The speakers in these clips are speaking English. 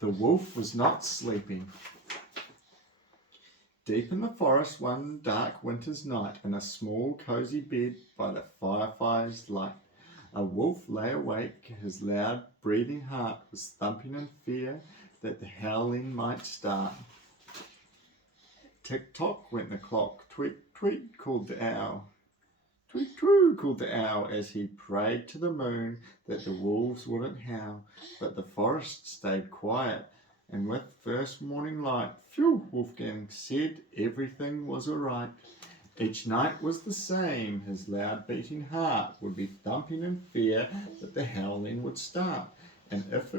The wolf was not sleeping. Deep in the forest one dark winter's night, in a small cosy bed by the firefire's light, a wolf lay awake. His loud breathing heart was thumping in fear that the howling might start. Tick-tock went the clock, tweet-tweet called the owl. Tweet-troo called the owl as he prayed to the moon that the wolves wouldn't howl. But the forest stayed quiet, and with first morning light, phew, Wolfgang said everything was all right. Each night was the same. His loud beating heart would be thumping in fear that the howling would start. And if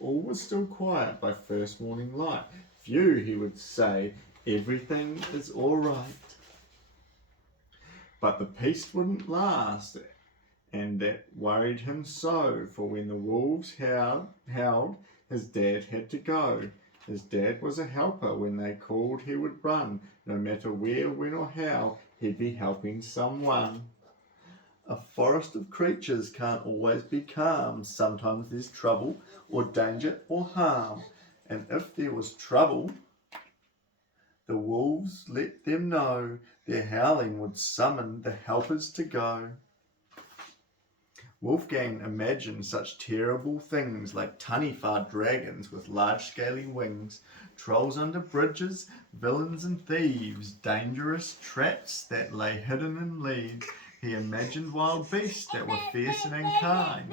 all was still quiet by first morning light, phew, he would say, everything is all right. But the peace wouldn't last, and that worried him so, for when the wolves howled, his dad had to go. His dad was a helper. When they called, he would run. No matter where, when or how, he'd be helping someone. A forest of creatures can't always be calm. Sometimes there's trouble or danger or harm. And if there was trouble, the wolves let them know. Their howling would summon the helpers to go. Wolfgang imagined such terrible things like Taniwha dragons with large scaly wings, trolls under bridges, villains and thieves, dangerous traps that lay hidden in leaves. He imagined wild beasts that were fierce and unkind.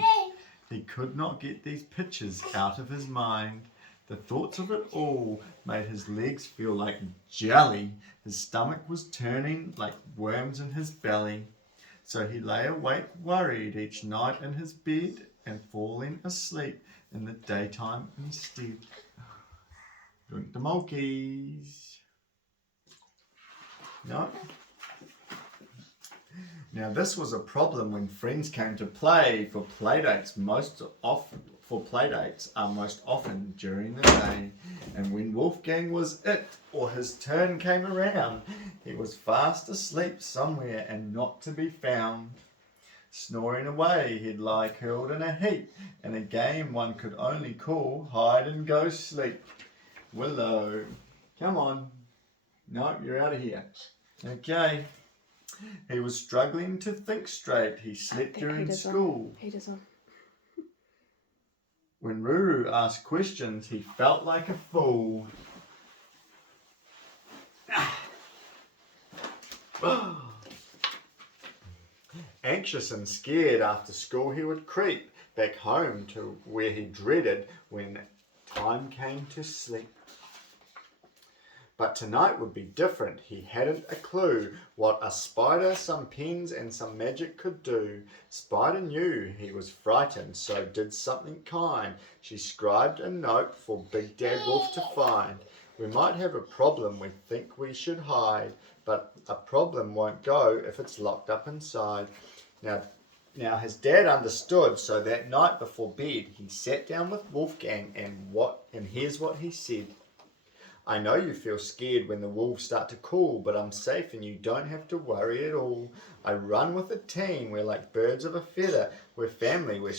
He could not get these pictures out of his mind. The thoughts of it all made his legs feel like jelly. His stomach was turning like worms in his belly. So he lay awake worried each night in his bed and falling asleep in the daytime instead. Drink the Malkies. No? Now this was a problem when friends came to play, for playdates are most often during the day. And when Wolfgang was it, or his turn came around, he was fast asleep somewhere and not to be found. Snoring away, he'd lie curled in a heap, in a game one could only call hide and go sleep. Willow, come on. No, you're out of here. Okay. He was struggling to think straight. He slept during school. When Ruru asked questions, he felt like a fool. Anxious and scared after school, he would creep back home to where he dreaded when time came to sleep. But tonight would be different. He hadn't a clue what a spider, some pens and some magic could do. Spider knew he was frightened, so did something kind. She scribed a note for Big Dad Wolf to find. We might have a problem we think we should hide, but a problem won't go if it's locked up inside. Now his dad understood, so that night before bed he sat down with Wolfgang and here's what he said. I know you feel scared when the wolves start to call, but I'm safe and you don't have to worry at all. I run with a team. We're like birds of a feather. We're family. We're